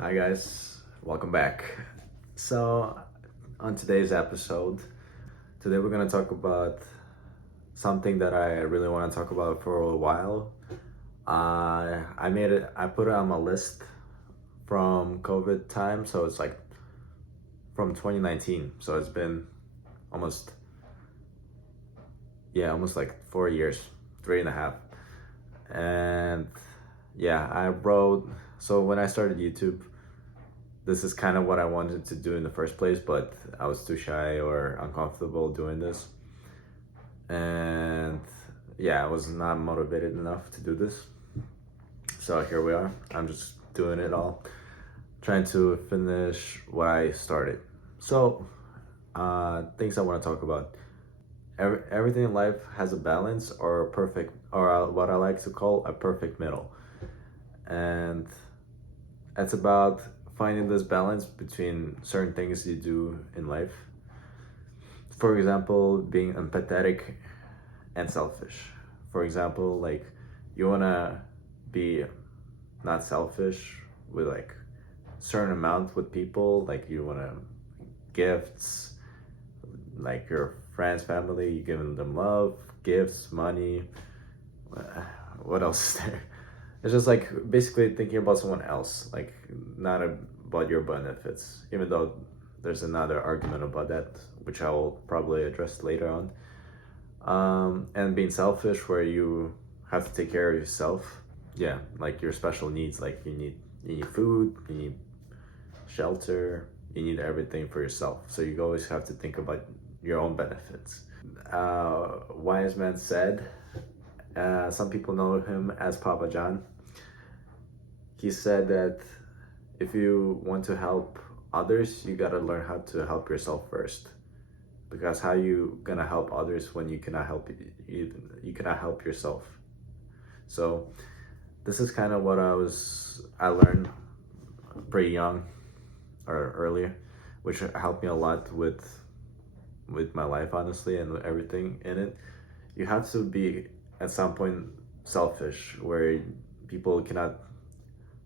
Hi guys, welcome back. So, on today's episode, today we're gonna talk about something that I really want to talk about for a while. I put it on my list from COVID time, so it's like from 2019. So it's been almost, almost like 4 years, 3.5. And yeah, I wrote, so when I started YouTube, this is kind of what I wanted to do in the first place, but I was too shy or uncomfortable doing this. And yeah, I was not motivated enough to do this. So here we are. I'm just doing it all, trying to finish what I started. So, things I want to talk about. Everything in life has a balance or a perfect, or what I like to call a perfect middle. And it's about finding this balance between certain things you do in life. For example, being empathetic and selfish. For example, like you wanna be not selfish with like certain amount with people, like you wanna gifts, like your friends, family, you giving them love, gifts, money. What else is there? It's just like basically thinking about someone else, like not about your benefits, even though there's another argument about that, which I will probably address later on. And being selfish, where you have to take care of yourself. Yeah, like your special needs, like you need food, you need shelter, you need everything for yourself. So you always have to think about your own benefits. Wise man said, some people know him as Papa John. He said that if you want to help others, you gotta learn how to help yourself first. Because how you gonna help others when you cannot you cannot help yourself? So this is kind of what I learned pretty young or earlier, which helped me a lot with my life, honestly, and everything in it. You have to be at some point selfish, where people cannot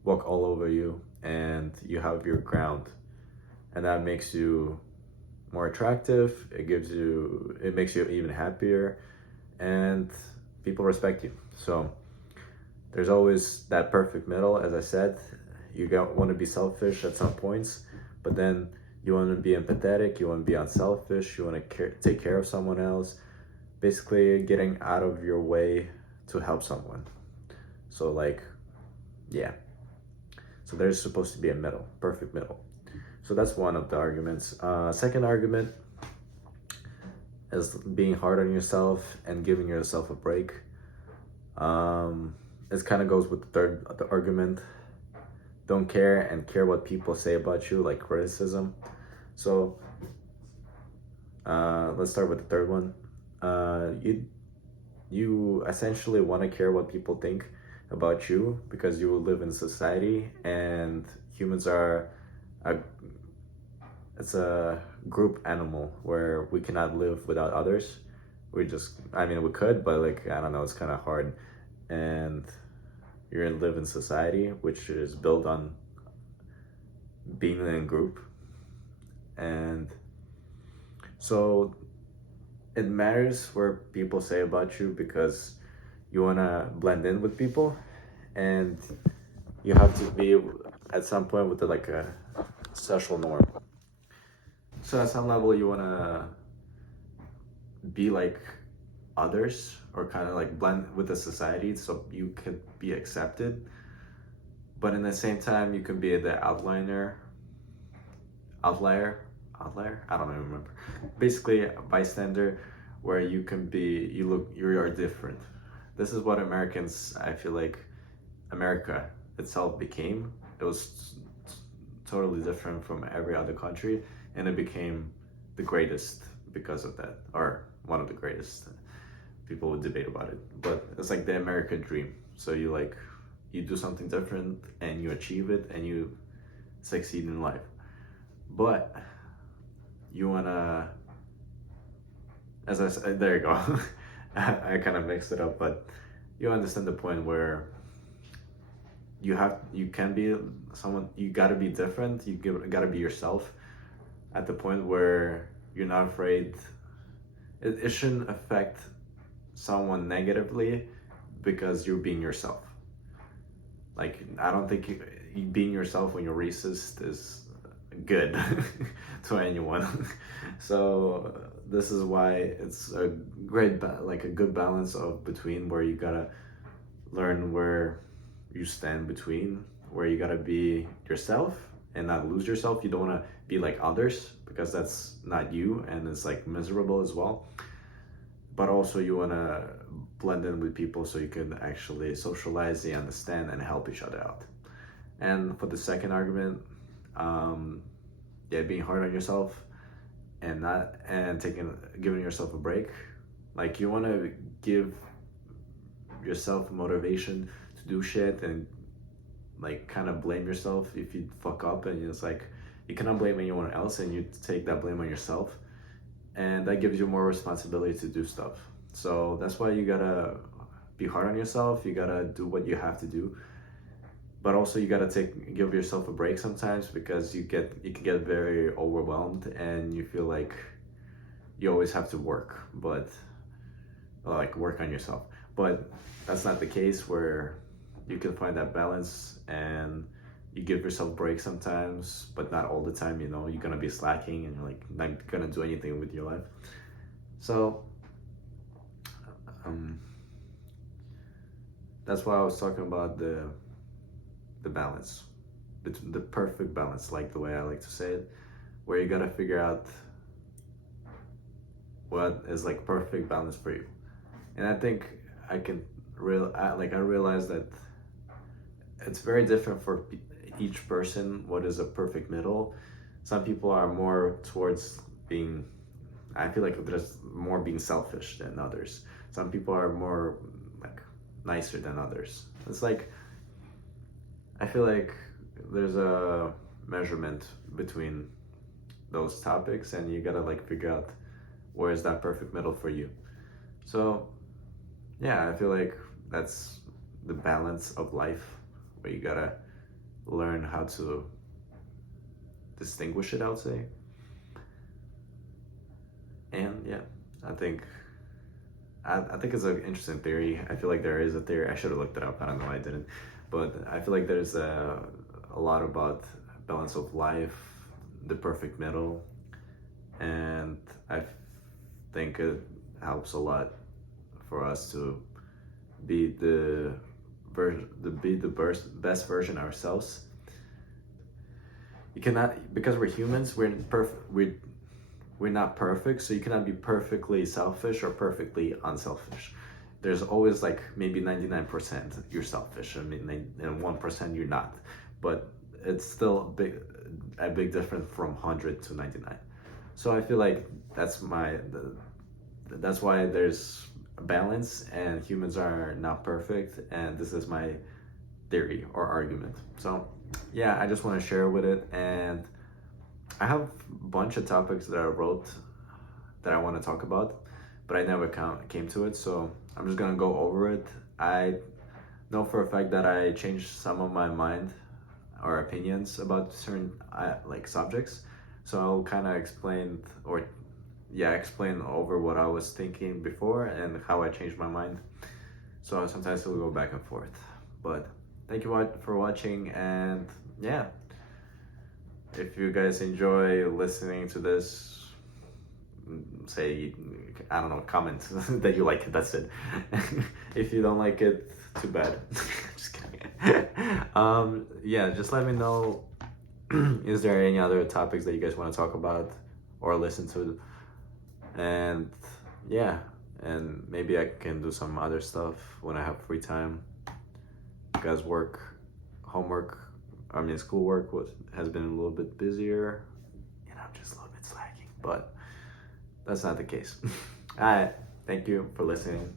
walk all over you and you have your ground, and that makes you more attractive. It makes you even happier, and people respect you. So there's always that perfect middle. As I said, you want to be selfish at some points, but then you want to be empathetic, you want to be unselfish, you want to take care of someone else, basically getting out of your way to help someone. So like, yeah, so there's supposed to be a middle, perfect middle. So that's one of the arguments. Second argument is being hard on yourself and giving yourself a break. This kind of goes with the argument. Don't care and care what people say about you, like criticism. So let's start with the third one. You essentially want to care what people think about you because you live in society, and humans are it's a group animal where we cannot live without others. We could, but like, I don't know, it's kind of hard. And you're in live in society, which is built on being in a group. And so it matters where people say about you, because you want to blend in with people, and you have to be at some point with like a social norm. So at some level you want to be like others, or kind of like blend with the society so you could be accepted, but in the same time you can be the outlier, I don't even remember, basically a bystander, where you are different. This is what Americans, I feel like America itself became. It was totally different from every other country, and it became the greatest because of that, or one of the greatest. People would debate about it, but it's like the American dream. So you do something different and you achieve it and you succeed in life. But you wanna, as I said, there you go. I kind of mixed it up, but you understand the point where you can be someone, you gotta be different, gotta be yourself at the point where you're not afraid. It shouldn't affect someone negatively because you're being yourself. Like, I don't think you being yourself when you're racist is good to anyone. So this is why it's a like a good balance of between, where you gotta learn where you stand between, where you gotta be yourself and not lose yourself. You don't want to be like others, because that's not you, and it's like miserable as well. But also you want to blend in with people so you can actually socialize, they understand, and help each other out. And for the second argument, yeah, being hard on yourself and giving yourself a break. Like, you want to give yourself motivation to do shit, and like kind of blame yourself if you fuck up, and it's like you cannot blame anyone else, and you take that blame on yourself, and that gives you more responsibility to do stuff. So that's why you gotta be hard on yourself. You gotta do what you have to do, but also you gotta give yourself a break sometimes, because you can get very overwhelmed and you feel like you always have to work, but like work on yourself. But that's not the case, where you can find that balance and you give yourself breaks sometimes, but not all the time. You know, you're gonna be slacking and you're like not gonna do anything with your life. So that's why I was talking about the balance, the perfect balance, like the way I like to say it, where you gotta figure out what is like perfect balance for you. And I think I realize that it's very different for each person what is a perfect middle. Some people are more towards being, I feel like there's more being selfish than others. Some people are more like nicer than others. It's like, I feel like there's a measurement between those topics, and you gotta like figure out where is that perfect middle for you. So yeah, I feel like that's the balance of life, where you gotta learn how to distinguish it, I would say. And yeah, I think it's an interesting theory. I feel like there is a theory. I should have looked it up. I don't know why I didn't. But I feel like there's a lot about balance of life, the perfect middle, and I think it helps a lot for us to be the best version of ourselves. You cannot, because we're humans, we're not perfect, so you cannot be perfectly selfish or perfectly unselfish. There's always like maybe 99% you're selfish, I mean, and 1% you're not, but it's still a big difference from 100 to 99. So I feel like that's why there's a balance, and humans are not perfect, and this is my theory or argument. So yeah, I just want to share with it, and I have a bunch of topics that I wrote that I want to talk about, but I never came to it, so I'm just gonna go over it. I know for a fact that I changed some of my mind or opinions about certain like subjects, so I'll kind of explain over what I was thinking before and how I changed my mind. So sometimes it'll go back and forth, but thank you for watching, and yeah, if you guys enjoy listening to this, say, I don't know, comment that you like it, that's it. If you don't like it, too bad. Just kidding. Yeah, just let me know, is there any other topics that you guys want to talk about or listen to, and yeah, and maybe I can do some other stuff when I have free time, because schoolwork has been a little bit busier, and I'm just a little bit slacking, but that's not the case. All right, thank you for listening.